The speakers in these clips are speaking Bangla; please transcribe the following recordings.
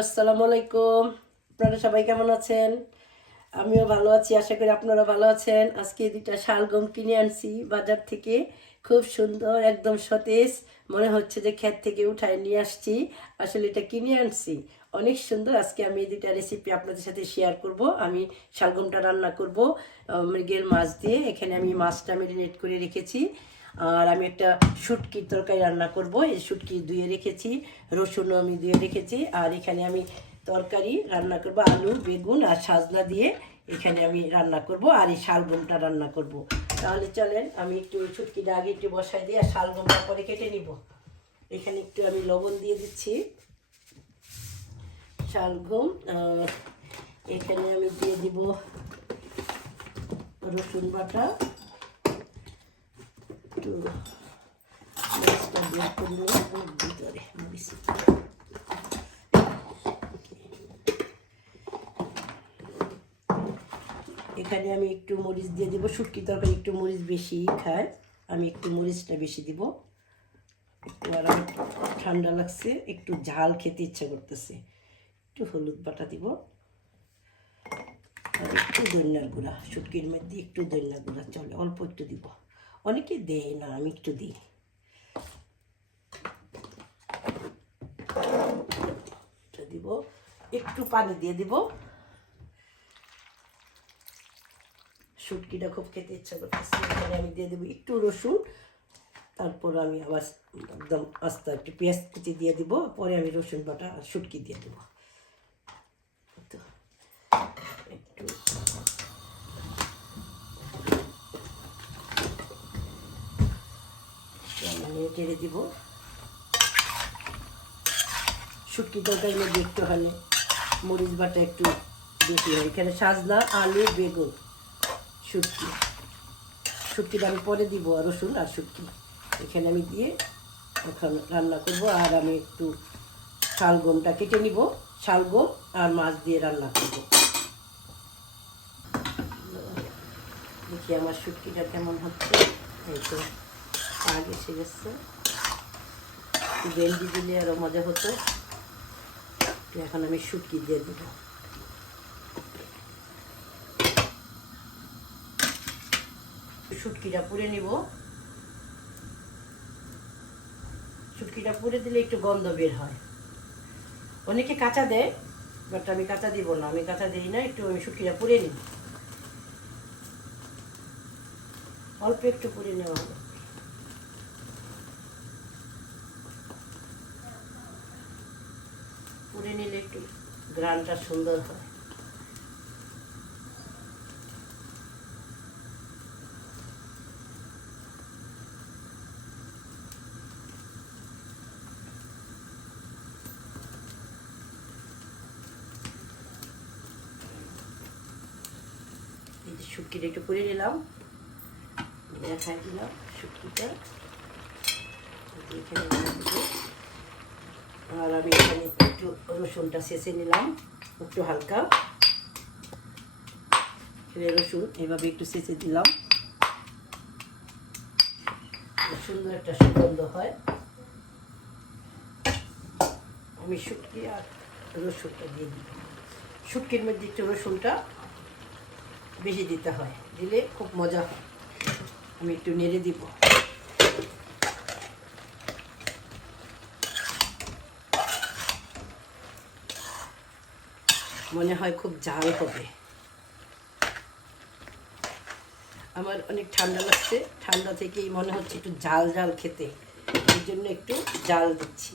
আসসালামু আলাইকুম। আপনারা সবাই কেমন আছেন? আমিও ভালো আছি, আশা করি আপনারা ভালো আছেন। আজকে দুইটা শালগম কিনে আনছি বাজার থেকে। খুব সুন্দর, একদম সতেজ। মনে হচ্ছে যে ক্ষেত থেকে উঠায় নিয়ে আসছি। আসলে এটা কিনে আনছি। অনেক সুন্দর। আজকে আমি এই দুইটা রেসিপি আপনাদের সাথে শেয়ার করব। আমি শালগমটা রান্না করব মৃগের মাছ দিয়ে। এখানে আমি মাছটা মেরিনেট করে রেখেছি। আর আমি একটা শুটকির তরকারি রান্না করব। এই শুটকি ধুয়ে রেখেছি রসুনও আমি ধুয়ে রেখেছি, আর এখানে আমি তরকারি রান্না করব, আলু, বেগুন আর সাজনা দিয়ে এখানে আমি রান্না করব আর এই শালগমটা রান্না করব। তাহলে চলেন, আমি একটু ওই শুটকিটা আগে একটু বসাই দিয়ে আর শালগমটা পরে কেটে নিব। এখানে একটু আমি লবণ দিয়ে দিচ্ছি। শালগম এখানে আমি দিয়ে দিব রসুন বাটা। একটু এখানে আমি একটু মরিচ দিয়ে দিব। শুটকি তরকারি একটু মরিচ বেশি খায়, আমি একটু মরিচটা বেশি দিব। আমার ঠান্ডা লাগছে, একটু ঝাল খেতে ইচ্ছা করতেছে। একটু হলুদ বাটা দিব। আর একটু দইনার গুঁড়া, শুটকির মধ্যে একটু দইনার গুঁড়া, চলে অল্প একটু দিব। অনেকে দেয় না, আমি একটু দিই। দিব, একটু পানি দিয়ে দিব। শুটকিটা খুব খেতে ইচ্ছা করতেছে আমি দিয়ে দেবো একটু রসুন। তারপর আমি আবার একদম আস্তে একটু পেঁয়াজ কুচি দিয়ে দিব, পরে আমি রসুন বাটা শুটকি দিয়ে দেবো। একটু টেরে দিব। শুটকি মধ্যে একটু হলে মরিচ বাটা একটু বেশি হয়। এখানে সাজনা, আলু, বেগুন, শুটকি। শুটকিটা আমি পরে দিব রসুন আর শুটকি। এখানে আমি দিয়ে এখন রান্না করব, আর আমি একটু শালগমটা কেটে নিব। শালগম আর মাছ দিয়ে রান্না করব। দেখি আমার শুটকিটা কেমন হচ্ছে। এই তো। আগ এসে গেছে। ভেন্ডি দিলে আরও মজা হতো। এখন আমি শুটকি দিয়ে দেবো শুটকিটা পুড়ে নিব। শুটকিটা পুড়ে দিলে একটু গন্ধ বের হয়। অনেকে কাঁচা দেয় বাট আমি কাঁচা দিব না। আমি কাঁচা দিই না, একটু আমি শুটকিটা পুড়ে নিব অল্প একটু পুড়ে নেওয়া হবে। পুড়ে নিলে একটু গ্রানটা সুন্দর হয়। শুটকিটা একটু করে নিলাম। দেখাই দিলাম শুটকিটা। এখানে। আর আমি এখানে একটু রসুনটা শেষে নিলাম, একটু হালকা। রসুন এভাবে একটু শেষে দিলাম। সুন্দর একটা সুগন্ধ হয়। আমি শুটকি আর রসুনটা দিয়ে দিই। শুটকির মধ্যে একটু রসুনটা বেশি দিতে হয়, দিলে খুব মজা হয়। আমি একটু নেড়ে দিব। মনে হয় খুব জাল হবে। আমার অনেক ঠান্ডা লাগছে, ঠান্ডা থেকেই মনে হচ্ছে একটু জাল জাল খেতে। এই জন্য একটু জাল দিচ্ছি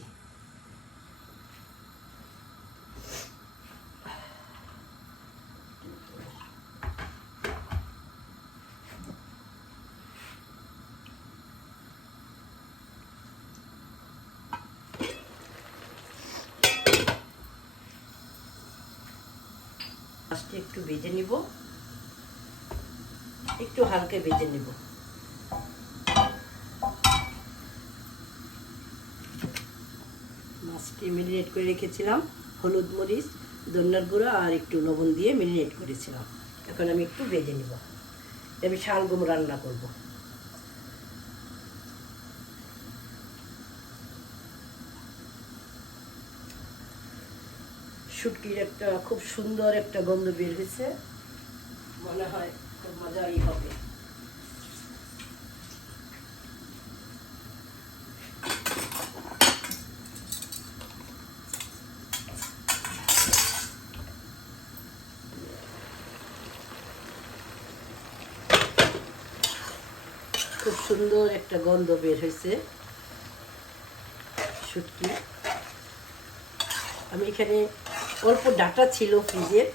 মাছটা একটু ভেজে নিব। একটু হালকা ভেজে নিব। মাছটি মেরিনেট করে রেখেছিলাম। হলুদ মরিচ, ধন্যার গুঁড়ো আর একটু লবণ দিয়ে মেরিনেট করেছিলাম। এখন আমি একটু ভেজে নিব। আমি শালগম রান্না করব। শুটকির একটা খুব সুন্দর একটা গন্ধ বের হয়েছে। মনে হয় খুব মজাই হবে। খুব সুন্দর একটা গন্ধ বের হয়েছে শুটকি। আমি এখানে অল্প ডাটা ছিল ফ্রিজে।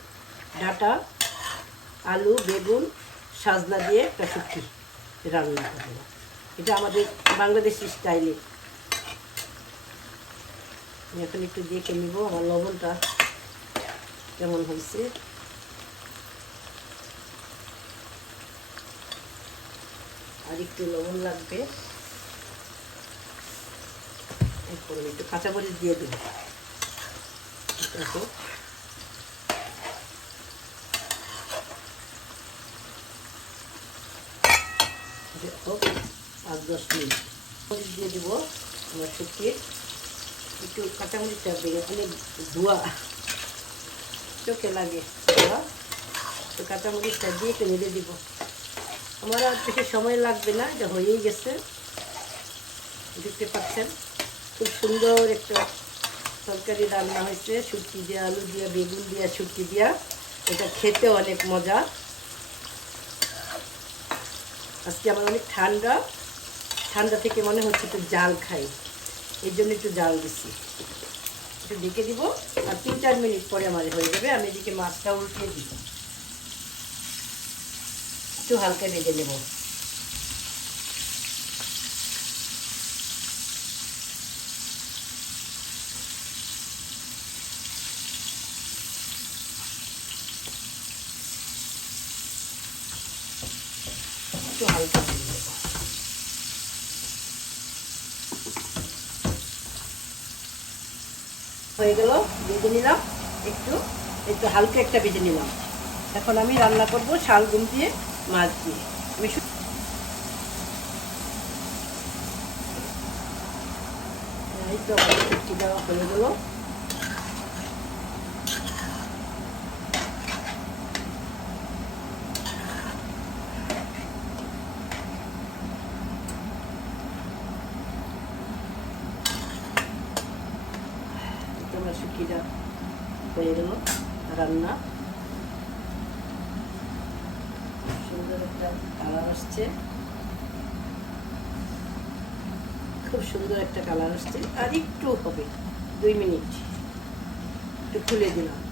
ডাটা, আলু, বেগুন, সাজনা দিয়ে একটা শুটকি রান্না করব। এটা আমাদের বাংলাদেশি স্টাইলে। এখন একটু দেখে নিব, আমার লবণটা কেমন হয়েছে। আর একটু লবণ লাগবে। এরপর একটু কাঁচামরিচ দিয়ে দেবো। দেখো, পাঁচ দশ ধোয়া চোখে লাগে ধোয়া। তো কাঁচামরিচটা দিয়ে একটু নেড়ে দিব। আমার আর বেশি সময় লাগবে না, এটা হয়েই গেছে। দেখতে পাচ্ছেন, খুব সুন্দর একটা তরকারি রান্না হয়েছে, শুটকি দিয়ে, আলু দিয়ে, বেগুন দিয়ে, শুটকি দিয়া। এটা খেতে অনেক মজা। আজকে আমার অনেক ঠান্ডা। ঠান্ডা থেকে মনে হচ্ছে একটু জাল খাই। এই জন্য একটু জাল দিছি। একটু ঢেকে দিব। আর তিন, চার মিনিট পরে আমার হয়ে যাবে। আমি এদিকে মাছটা উল্টিয়ে দিব একটু হালকা ভেজে নেব একটু হালকা ভেজে নেব হয়ে গেল ভেজে নিলাম। একটু একটু হালকা একটা ভেজে নিলাম। এখন আমি রান্না করব শালগুম দিয়ে, মাছ দিয়ে। আমি এই তো দেওয়া হয়ে গেল এই তো আমার শুটকিটা হয়ে গেল রান্না। সুন্দর একটা কালার আসছে। খুব সুন্দর একটা কালার আসছে। আর একটু হবে, দুই মিনিট। একটু খুলে দিলাম।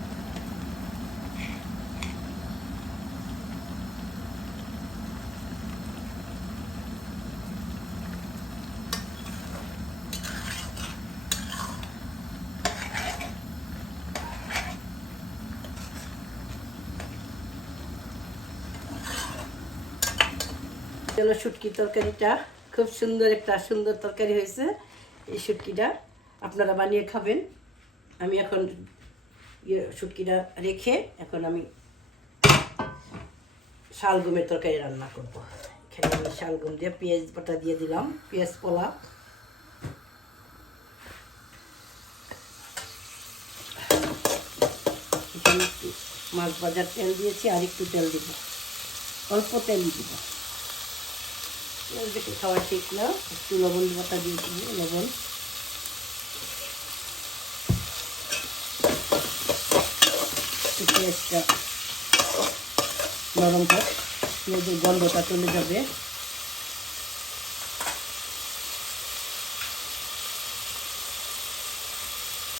চলো শুটকি তরকারিটা খুব সুন্দর একটা সুন্দর তরকারি হয়েছে। এই শুটকিটা আপনারা বানিয়ে খাবেন। আমি এখন ইয়ে শুটকিটা রেখে এখন আমি শালগমের তরকারি রান্না করব। এখানে আমি শালগম দিয়ে পেঁয়াজ বাটা দিয়ে দিলাম, পেঁয়াজ পোলা। মাছ ভাজার তেল দিয়েছি, আর একটু তেল দিব। অল্প তেল দিব। বেশি খাওয়া ঠিক না, একটু লবণ বাটা দিয়েছি লবণ। পেঁয়াজটা নরম থাক পেঁয়াজের গন্ধটা চলে যাবে।